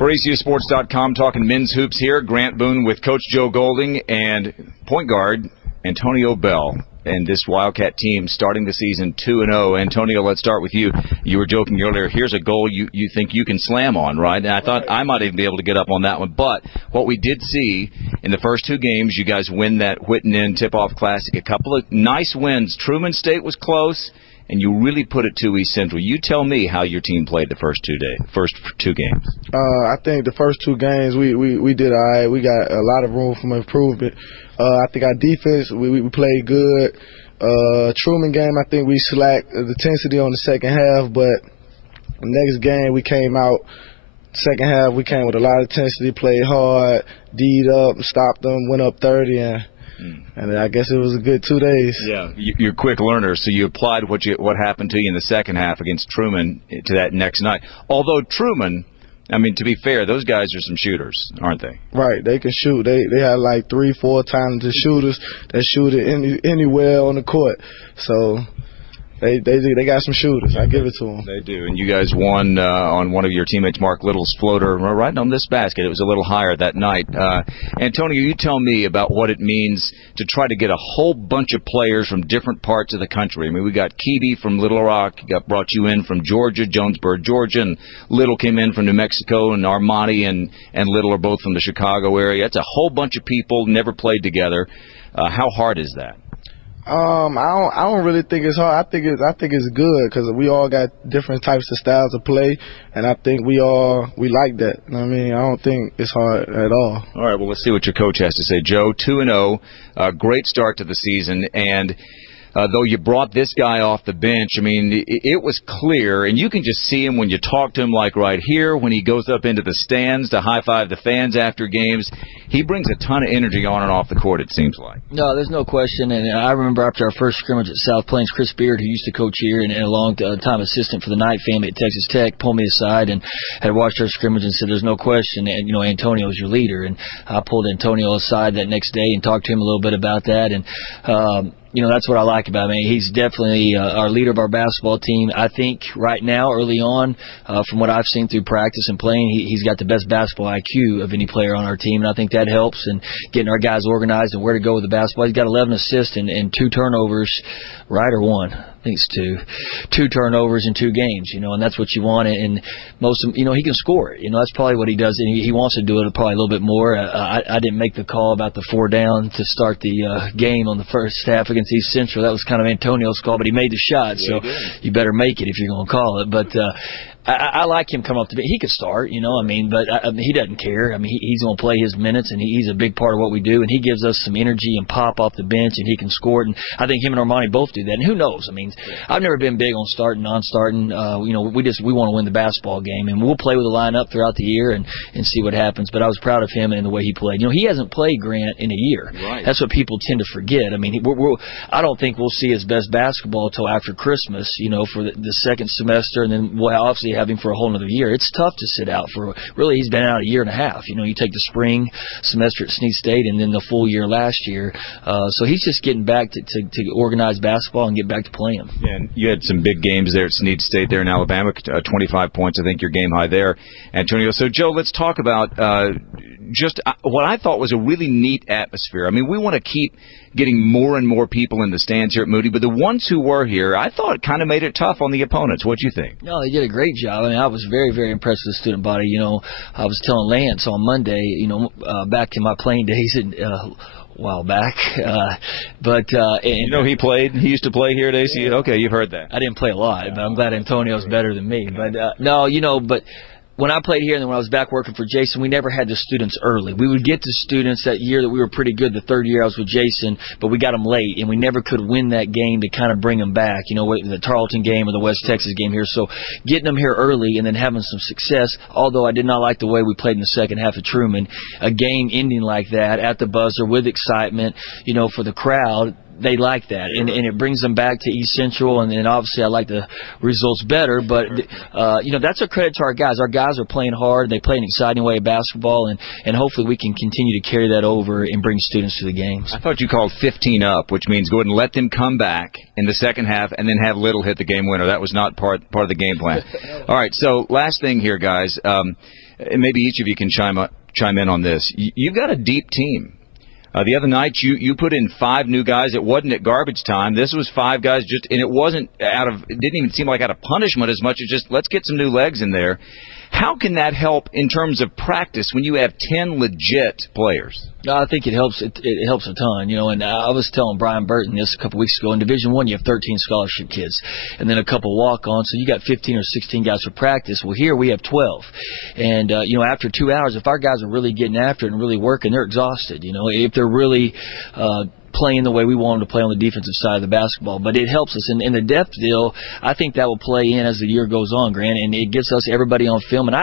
For ACUsports.com, talking men's hoops here. Grant Boone with Coach Joe Golding and point guard Antonio Bell. And this Wildcat team starting the season 2-0. Antonio, let's start with you. You were joking earlier. Here's a goal you think you can slam on, right? And I thought I might even be able to get up on that one. But what we did see in the first two games, you guys win that Whitten Tip-Off Classic. A couple of nice wins. Truman State was close, and you really put it to East Central. You tell me how your team played the first two games. I think the first two games we did all right. We got a lot of room for improvement. I think our defense, we played good. Truman game, I think we slacked the intensity on the second half, but the next game we came out, second half we came with a lot of intensity, played hard, D'd up, stopped them, went up 30, and I guess it was a good 2 days. Yeah, you're quick learners, so you applied what happened to you in the second half against Truman to that next night. Although Truman, I mean, to be fair, those guys are some shooters, aren't they? Right, they can shoot. They have like 3-4 talented shooters that shoot it anywhere on the court. So they got some shooters. I give it to them. They do. And you guys won on one of your teammates, Mark Little's floater, right on this basket. It was a little higher that night. Antonio, you tell me about what it means to try to get a whole bunch of players from different parts of the country. I mean, we got Keeby from Little Rock, brought you in from Georgia, Jonesboro, Georgia, and Little came in from New Mexico, and Armani and Little are both from the Chicago area. That's a whole bunch of people, never played together. How hard is that? I don't really think it's hard. I think it's good because we all got different types of styles of play, and I think we like that. I mean, I don't think it's hard at all. All right, well, let's see what your coach has to say. Joe, 2-0, great start to the season, and though you brought this guy off the bench, I mean, it was clear, and you can just see him when you talk to him, like right here, when he goes up into the stands to high-five the fans after games. He brings a ton of energy on and off the court, it seems like. No, there's no question, and I remember after our first scrimmage at South Plains, Chris Beard, who used to coach here and a long-time assistant for the Knight family at Texas Tech, pulled me aside and had watched our scrimmage and said, there's no question, and, you know, Antonio's your leader. And I pulled Antonio aside that next day and talked to him a little bit about that, and you know, that's what I like about him. I mean, he's definitely our leader of our basketball team. I think right now, early on, from what I've seen through practice and playing, he's got the best basketball IQ of any player on our team, and I think that helps in getting our guys organized and where to go with the basketball. He's got 11 assists and 2 turnovers, right, or 1? I think it's 2 turnovers in 2 games, you know, and that's what you want. And most of, you know, he can score it. You know, that's probably what he does, and he wants to do it probably a little bit more. I didn't make the call about the 4 down to start the game on the first half against East Central. That was kind of Antonio's call, but he made the shot, so you better make it if you're going to call it. But I like him coming up to be. He could start, you know, I mean, but he doesn't care. I mean, he's going to play his minutes, and he's a big part of what we do, and he gives us some energy and pop off the bench, and he can score it. And I think him and Armani both do that. And who knows? I mean, I've never been big on starting, non-starting. You know, we want to win the basketball game, and we'll play with the lineup throughout the year and see what happens. But I was proud of him and the way he played. You know, he hasn't played, Grant, in a year. Right. That's what people tend to forget. I mean, I don't think we'll see his best basketball until after Christmas, you know, for the second semester, and then we'll obviously have him for a whole another year. It's tough to sit out for, really, he's been out a year and a half. You know, you take the spring semester at Snead State and then the full year last year. So he's just getting back to organize basketball and get back to playing. Yeah, and you had some big games there at Snead State there in Alabama, 25 points, I think, your game high there, Antonio. So, Joe, let's talk about just what I thought was a really neat atmosphere. I mean, we want to keep getting more and more people in the stands here at Moody, but the ones who were here, I thought kind of made it tough on the opponents. What do you think? No, they did a great job. I mean, I was very, very impressed with the student body. You know, I was telling Lance on Monday, you know, back in my playing days a while back. And, you know, he used to play here at ACU? Okay, you've heard that. I didn't play a lot, but I'm glad Antonio's better than me. But, no, you know, but when I played here and then when I was back working for Jason, we never had the students early. We would get the students that year that we were pretty good, the third year I was with Jason, but we got them late, and we never could win that game to kind of bring them back, you know, the Tarleton game or the West Texas game here. So getting them here early and then having some success, although I did not like the way we played in the second half of Truman, a game ending like that at the buzzer with excitement, you know, for the crowd, they like that, and it brings them back to East Central, and obviously I like the results better, but that's a credit to our guys. Our guys are playing hard. They play an exciting way of basketball, and hopefully we can continue to carry that over and bring students to the games. I thought you called 15 up, which means go ahead and let them come back in the second half and then have Little hit the game winner. That was not part of the game plan. All right, so last thing here, guys, and maybe each of you can chime in on this. You've got a deep team. The other night, you put in 5 new guys. It wasn't at garbage time. This was 5 guys and it wasn't it didn't even seem like out of punishment as much as just let's get some new legs in there. How can that help in terms of practice when you have 10 legit players? I think it helps. It helps a ton, And I was telling Brian Burton this a couple weeks ago. In Division I, you have 13 scholarship kids, and then a couple walk-ons. So you got 15 or 16 guys for practice. Well, here we have 12, and after 2 hours, if our guys are really getting after it and really working, they're exhausted. If they're really playing the way we want them to play on the defensive side of the basketball. But it helps us. And the depth deal, I think that will play in as the year goes on, Grant, and it gets us everybody on film. And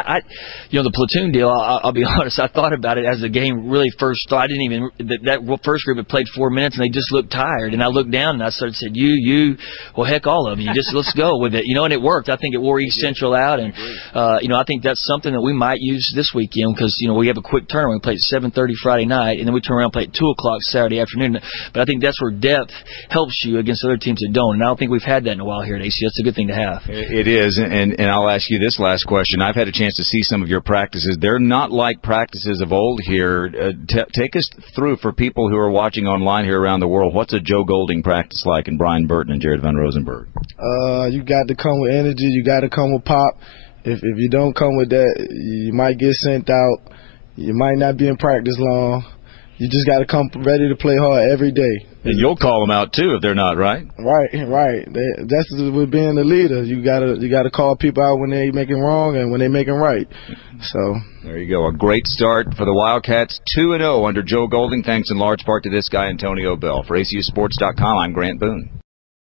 the platoon deal, I'll be honest, I thought about it as the game really first started. I didn't even, that first group had played 4 minutes and they just looked tired. And I looked down and I said, well, heck, all of you, just let's go with it. And it worked. I think it wore East Central out. And, I think that's something that we might use this weekend because, we have a quick turnaround. We played at 7:30 Friday night and then we turn around and play at 2 o'clock Saturday afternoon. But I think that's where depth helps you against other teams that don't. And I don't think we've had that in a while here at ACU. That's a good thing to have. It is. And I'll ask you this last question. I've had a chance to see some of your practices. They're not like practices of old here. Take us through, for people who are watching online here around the world, what's a Joe Golding practice like, and Brian Burton and Jared Van Rosenberg? You got to come with energy. You got to come with pop. If you don't come with that, you might get sent out. You might not be in practice long. You just got to come ready to play hard every day. And you'll call them out too if they're not, right? Right. That's with being the leader. You gotta call people out when they making wrong and when they making right. So there you go. A great start for the Wildcats, 2-0 under Joe Golding, thanks in large part to this guy Antonio Bell. For ACUSports.com, I'm Grant Boone.